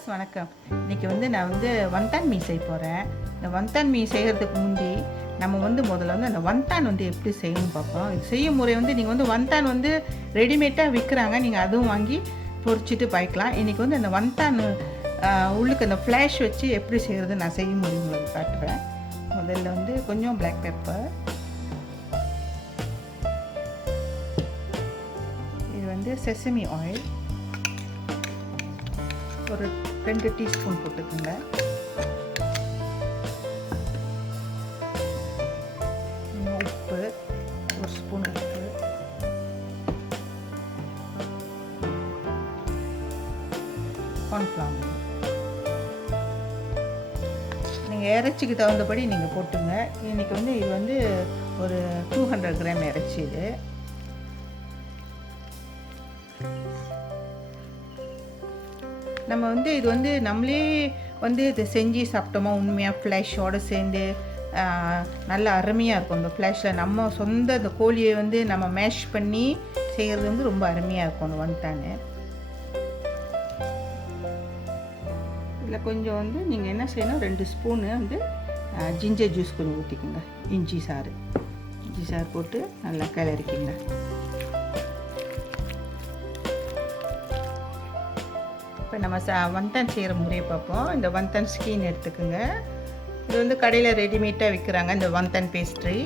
Viewers வணக்கம். இன்றைக்கி நான் வந்தான் மீ செய்ய போகிறேன். இந்த வந்தான் மீ செய்கிறதுக்கு முந்தி நம்ம முதல்ல அந்த வந்தான் எப்படி செய்யணும்னு பார்ப்போம். இது செய்யும் முறை நீங்கள் வந்தான் ரெடிமேடாக விற்கிறாங்க. நீங்கள் அதுவும் வாங்கி பொரிச்சிட்டு பாய்க்கலாம். இன்றைக்கி அந்த வந்தான் உள்ளுக்கு அந்த ஃப்ளாஷ் வச்சு எப்படி செய்கிறது நான் செய்யும் முறை உங்களுக்கு காட்டுறேன். முதல்ல கொஞ்சம் பிளாக் பெப்பர், இது செசமி ஆயில் ஒரு 2 டீஸ்பூன் போட்டுக்கோங்க. உப்பு ஒரு ஸ்பூன் உப்பு, கார்ன்ஃப்ளவர். நீங்கள் இறைச்சிக்கு தகுந்தபடி நீங்கள் போட்டுங்க. இன்றைக்கி இது ஒரு 200 கிராம் இறைச்சி. இது நம்ம இது நம்மளே இதை செஞ்சு சாப்பிட்டோமா உண்மையாக ஃப்ளஷோடு சேர்ந்து நல்லா அருமையாக இருக்கும். இந்த ஃப்ளஷில் நம்ம சொந்த இந்த கோழியை நம்ம மேஷ் பண்ணி செய்கிறது ரொம்ப அருமையாக இருக்கும். அந்த வந்தானு இதில் கொஞ்சம் நீங்கள் என்ன செய்யணும், 2 ஸ்பூனு ஜிஞ்சர் ஜூஸ் கொஞ்சம் ஊற்றிக்குங்க. இஞ்சி சாறு போட்டு நல்லா கிளறிக்குங்க. இப்போ நம்ம வந்தான் செய்கிற முறையை பார்ப்போம். இந்த வந்தான் ஸ்கின் எடுத்துக்கோங்க. இது கடையில் ரெடிமேடாக விற்கிறாங்க. இந்த வந்தான் பேஸ்ட்ரி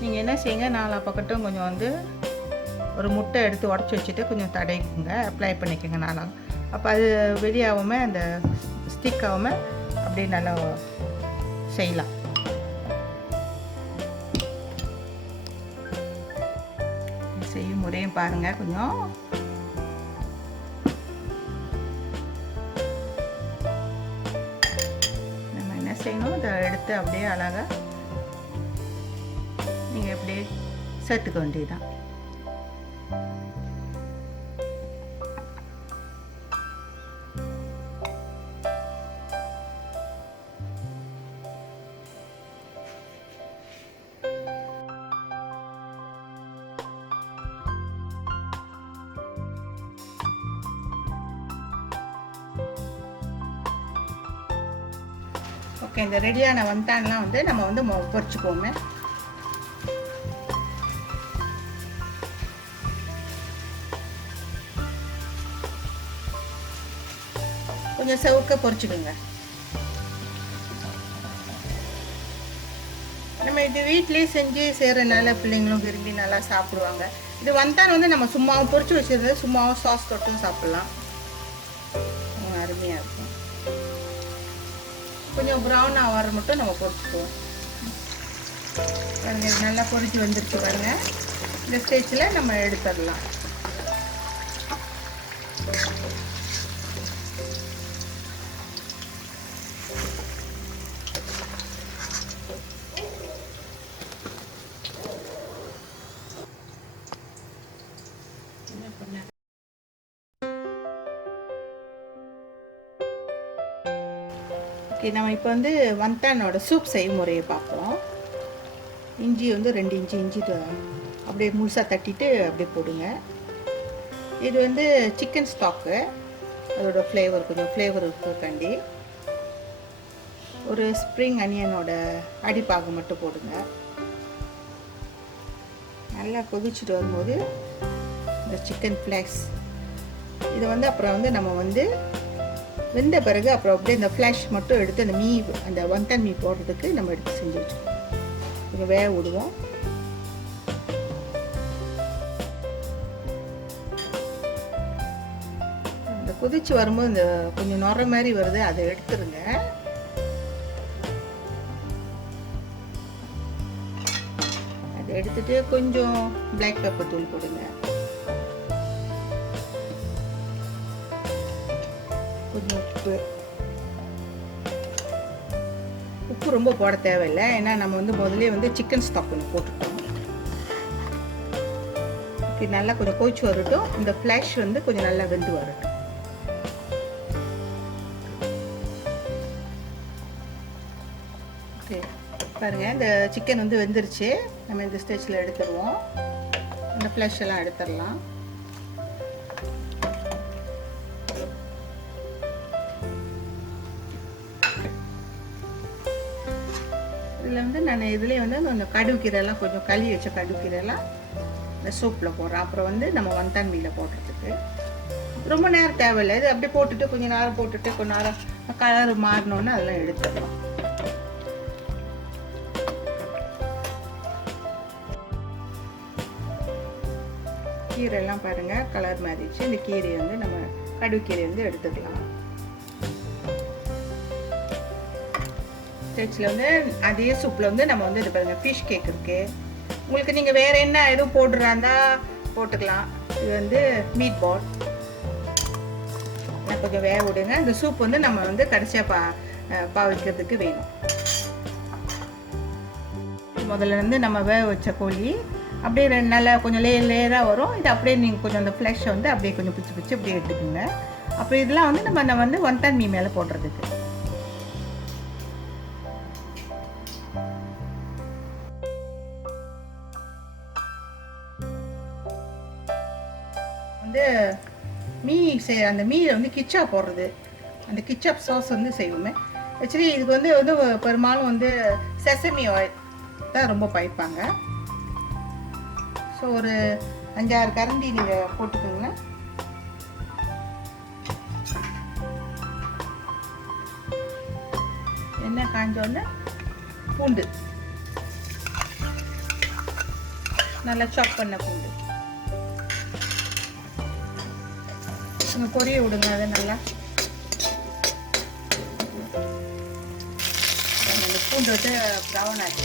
நீங்கள் என்ன செய்யுங்க, 4 பக்கட்டும் கொஞ்சம் ஒரு முட்டை எடுத்து உடச்சி வச்சுட்டு கொஞ்சம் தடைக்குங்க, அப்ளை பண்ணிக்கோங்க 4. அப்போ அது வெளியாகாமல் அந்த ஸ்டிக் ஆகாமல் அப்படியே நல்லா செய்யலாம். செய்யும் முறையும் பாருங்கள். கொஞ்சம் செய்யணும். இதை எடுத்து அப்படியே அழகாக நீங்கள் அப்படியே சேர்த்துக்க வேண்டியதுதான். ஓகே, இந்த ரெடியான வந்தான்லாம் நம்ம பொரிச்சுக்கோங்க. கொஞ்சம் செவக்க பொரிச்சுக்கோங்க. நம்ம இது வீட்லேயே செஞ்சு செய்கிறனால பிள்ளைங்களும் விரும்பி நல்லா சாப்பிடுவாங்க. இது வந்தான் நம்ம சும்மாவும் பொரிச்சு வச்சுருந்தது சும்மாவும் சாஸ் தொட்டும் சாப்பிட்லாம். அருமையாக இருக்கும். கொஞ்சம் ப்ரௌனாக வர மட்டும் நம்ம பொரிச்சுக்குவோம். பாருங்கள், நல்லா பொரிச்சு வந்துருச்சு பாருங்கள். இந்த ஸ்டேஜில் நம்ம எடுத்துடலாம். ஓகே, நம்ம இப்போ வந்தானோட சூப் செய்யும் முறையை பார்ப்போம். இஞ்சி 2 இஞ்சி அப்படியே முழுசாக தட்டிட்டு அப்படியே போடுங்க. இது சிக்கன் ஸ்டாக்கு, அதோட ஃப்ளேவர் கொஞ்சம் ஃப்ளேவர் இருக்குக்காண்டி ஒரு ஸ்ப்ரிங் அனியனோட அடிப்பாகம் மட்டும் போடுங்க. நல்லா கொதிச்சுட்டு வரும்போது இந்த சிக்கன் ஃப்ளேக்ஸ் இது அப்புறம் நம்ம வெந்த பிறகு அப்புறம் அப்படியே இந்த ஃப்ளாஷ் மட்டும் எடுத்து அந்த வந்தான் மீ போடுறதுக்கு நம்ம எடுத்து செஞ்சு வச்சுக்கோம். கொஞ்சம் வேக விடுவோம். இந்த கொதிச்சு வரும்போது இந்த கொஞ்சம் நுர மாதிரி வருது, அதை எடுத்துருங்க. அதை எடுத்துட்டு கொஞ்சம் பிளாக் பெப்பர் தூள் போடுங்க. கொஞ்சம் உப்பு ரொம்ப போட தேவையில்லை, ஏன்னா நம்ம முதல்ல சிக்கன் ஸ்டாக் கொஞ்சம் போட்டுட்டோம். ஓகே, நல்லா கொஞ்சம் கொதிச்சு வரட்டும். இந்த ஃப்ளாஷ் கொஞ்சம் நல்லா வெந்து வரட்டும். ஓகே பாருங்கள், இந்த சிக்கன் வெந்துருச்சு. நம்ம இந்த ஸ்டேஜில் எடுத்துருவோம். இந்த ஃப்ளஷ் எல்லாம் எடுத்துடலாம். இதில் வந்து நான் இதுலேயே வந்து கொஞ்சம் கடுக்கீரைலாம் கொஞ்சம் கழுவி வச்ச கடுக்கீரைலாம் இந்த சூப்பில் போடுறேன். அப்புறம் வந்து நம்ம வந்தான் மீனில் போடுறதுக்கு ரொம்ப நேரம் தேவையில்லை. இது அப்படியே போட்டுட்டு கொஞ்சம் நேரம் போட்டுட்டு கொஞ்ச நேரம் கலர் மாறினோன்னு அதெல்லாம் எடுத்துக்கலாம். கீரைலாம் பாருங்கள் கலர் மாறிடுச்சு. இந்த கீரையை வந்து நம்ம கடுக்கீரை வந்து எடுத்துக்கலாம். ஸ்டேஜில் வந்து அதே சூப்பில் வந்து நம்ம வந்து இது பாருங்கள் ஃபிஷ் கேக் இருக்குது. உங்களுக்கு நீங்கள் வேறு என்ன எதுவும் போடுறாந்தா போட்டுக்கலாம். இது வந்து மீட் பால் கொஞ்சம் வேக விடுங்க. இந்த சூப் வந்து நம்ம வந்து கடைசியாக பாவிக்கிறதுக்கு வேணும். முதல்ல வந்து நம்ம வேக வச்ச கோழி அப்படியே நல்லா கொஞ்சம் லேயராக வரும். இது அப்படியே நீங்கள் கொஞ்சம் அந்த ஃப்ளஷை வந்து அப்படியே கொஞ்சம் பிச்சு பிச்சு அப்படியே எடுத்துக்கோங்க. அப்புறம் இதெல்லாம் வந்து நம்ம வந்து வந்தான் மீன் மேலே போடுறதுக்கு வந்து அந்த மீனை வந்து கிச்சா போடுறது, அந்த கிச்சாப் சாஸ் வந்து செய்வோமே. ஆக்சுவலி இதுக்கு வந்து பெரும்பாலும் வந்து செசமி ஆயில் தான் ரொம்ப பாய்ப்பாங்க. ஸோ ஒரு 5-6 கரண்டி நீங்கள் போட்டுக்கோங்க. எண்ணெய் காஞ்சோடனே பூண்டு நல்லா சாப் பண்ண பூண்டு பொரிய விடுங்க. அதை நல்லா அந்த பூண்டு வந்து ப்ரௌன் ஆச்சு.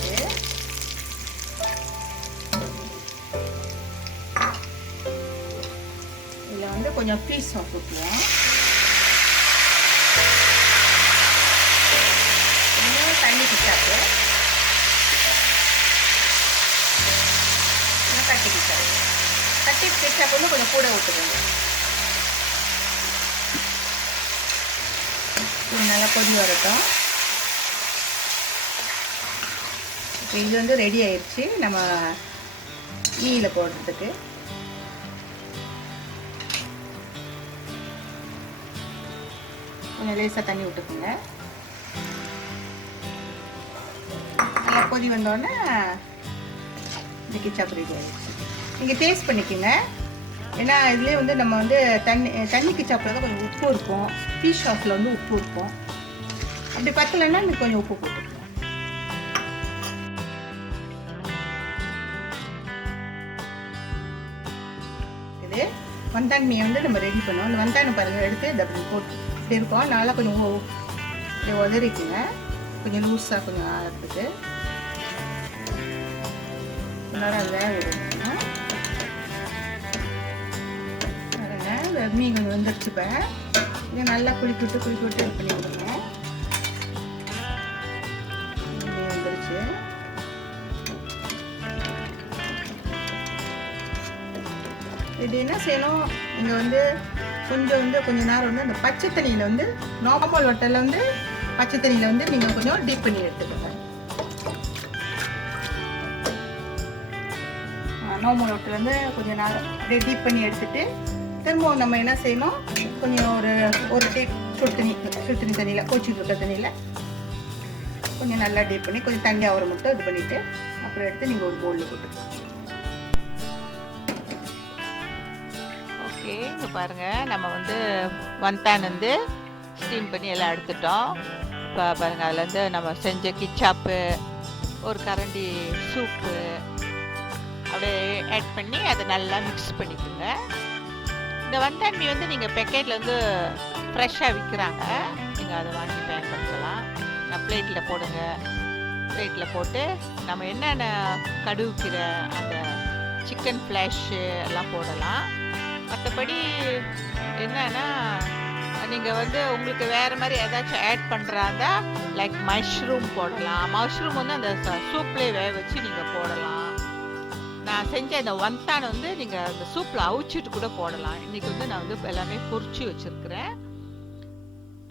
இதில் வந்து கொஞ்சம் பீஸ் ஊற்றுவோம். கொஞ்சம் தண்ணி கிச்சாப்பு கட்டி கிச்சாப்பு வந்து கொஞ்சம் கூட ஊற்றுவோங்க. நல்லா கொதி வரட்டும். இப்போ இது வந்து ரெடி ஆயிடுச்சு நம்ம மீனில் போடுறதுக்கு. கொஞ்சம் லேசாக தண்ணி விட்டுக்குங்க. நல்லா கொதி வந்தோடனே இந்த கிச்சாப் ரெடி ஆயிடுச்சு. நீங்கள் டேஸ்ட் பண்ணிக்கோங்க. ஏன்னா இதுலேயே வந்து நம்ம வந்து தண்ணி கிச்சாப்பில் தான் கொஞ்சம் உப்பு இருக்கும். ஃபிஷ் சாஸில் வந்து உப்பு இருக்கும். அப்படி பத்தலைன்னா இன்னும் கொஞ்சம் உப்பு போட்டுக்கலாம். இது வந்தான் மீனை வந்து நம்ம ரெடி பண்ணுவோம். அந்த வந்தானை பாருங்கள் எடுத்து இதை அப்படி போட்டு இப்படி இருக்கும். நல்லா கொஞ்சம் உதறிக்குங்க. கொஞ்சம் லூஸாக கொஞ்சம் ஆகிறதுக்கு நல்லா வேக விடுங்க. மீன் கொஞ்சம் வந்துடுச்சுப்பேன். இதை நல்லா குளிக்க விட்டு இது பண்ணி விடுங்க. மீன் வந்துடுச்சு. இது என்ன செய்யணும், இங்கே வந்து கொஞ்சம் நேரம் வந்து அந்த பச்சை தண்ணியில் வந்து நார்மல் வாட்டரில் வந்து பச்சை தண்ணியில் வந்து நீங்கள் கொஞ்சம் டீப் பண்ணி எடுத்துக்கோங்க. நார்மல் வாட்டரில் வந்து கொஞ்சம் நேரம் அப்படியே டீப் பண்ணி எடுத்துட்டு திரும்பவும் நம்ம என்ன செய்யணும், கொஞ்சம் ஒரு டீப் சுடு தண்ணியில் கோச்சிட்டு இருக்க தண்ணியில் கொஞ்சம் நல்லா டீப் பண்ணி கொஞ்சம் தண்ணி அவரை மட்டும் இது பண்ணிவிட்டு அப்புறம் எடுத்து நீங்கள் ஒரு பவுலில் போட்டுக்கலாம். ஓகே, இங்கே பாருங்கள் நம்ம வந்து வந்தான் வந்து ஸ்டீம் பண்ணி எல்லாம் எடுத்துட்டோம். இப்போ பாருங்கள் அதில் வந்து நம்ம செஞ்ச கிச்சாப்பு ஒரு கரண்டி சூப்பு அப்படியே ஆட் பண்ணி அதை நல்லா மிக்ஸ் பண்ணிக்கோங்க. இந்த வந்தான் மீன் வந்து நீங்கள் பேக்கெட்டில் வந்து ஃப்ரெஷ்ஷாக விற்கிறாங்க. நீங்கள் அதை வாங்கி பயன்படுத்தலாம். நான் பிளேட்டில் போடுங்க. பிளேட்டில் போட்டு நம்ம என்னென்ன கடுவுக்கிற அந்த சிக்கன் ஃப்ளஷு எல்லாம் போடலாம். மற்றபடி என்னன்னா நீங்கள் வந்து உங்களுக்கு வேறு மாதிரி ஏதாச்சும் ஆட் பண்ணுறாந்தா லைக் மஷ்ரூம் போடலாம். மஷ்ரூம் வந்து அந்த சூப்லேயே வேக வச்சு நீங்கள் போடலாம். நான் செஞ்ச இந்த வந்தான் வந்து நீங்கள் அந்த சூப்பில் அவிச்சிட்டு கூட போடலாம். இன்றைக்கி வந்து நான் வந்து எல்லாமே பொரிச்சு வச்சுருக்கிறேன்.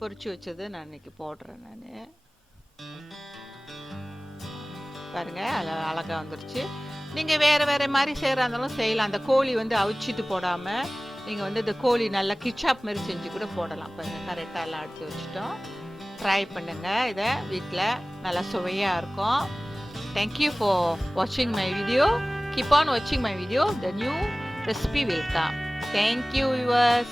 பொரிச்சு வச்சது நான் இன்றைக்கி போடுறேன். நான் பாருங்கள் அழகாக வந்துருச்சு. நீங்கள் வேறு மாதிரி செய்கிறா இருந்தாலும் செய்யலாம். அந்த கோழி வந்து அவிச்சிட்டு போடாமல் நீங்கள் வந்து இந்த கோழி நல்லா கிச்சாப் மாதிரி செஞ்சு கூட போடலாம். பாருங்கள் கரெக்டாக எல்லாம் எடுத்து வச்சுட்டோம். ட்ரை பண்ணுங்கள். இதை வீட்டில் நல்லா சுவையாக இருக்கும். தேங்க்யூ ஃபார் வாட்சிங் மை வீடியோ. கீப் ஆன் வாட்சிங் my video. The new recipe will come. Thank you viewers.